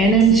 NMC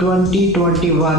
2021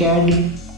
CAD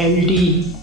LT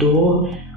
2